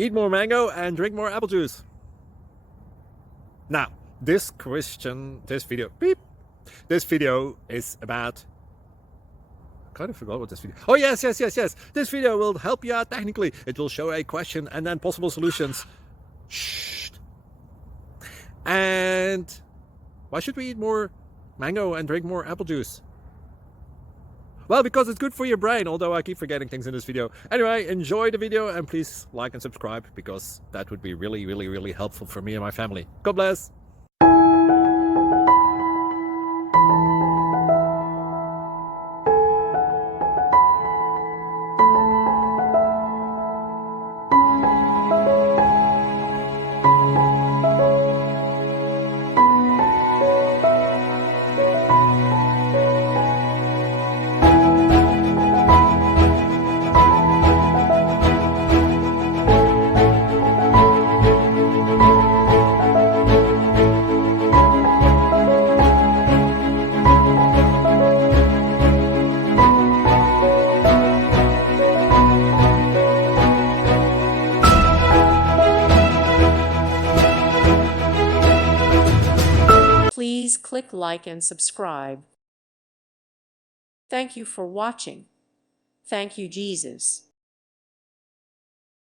Eat more mango and drink more apple juice. Now, this video is about, I kind of forgot what this video, oh yes. This video will help you out technically. It will show a question and then possible solutions. Shh. And why should we eat more mango and drink more apple juice? Well, because it's good for your brain, although I keep forgetting things in this video. Anyway, enjoy the video and please like and subscribe, because that would be really helpful for me and my family. God bless! Please click like and subscribe. Thank you for watching. Thank you, Jesus.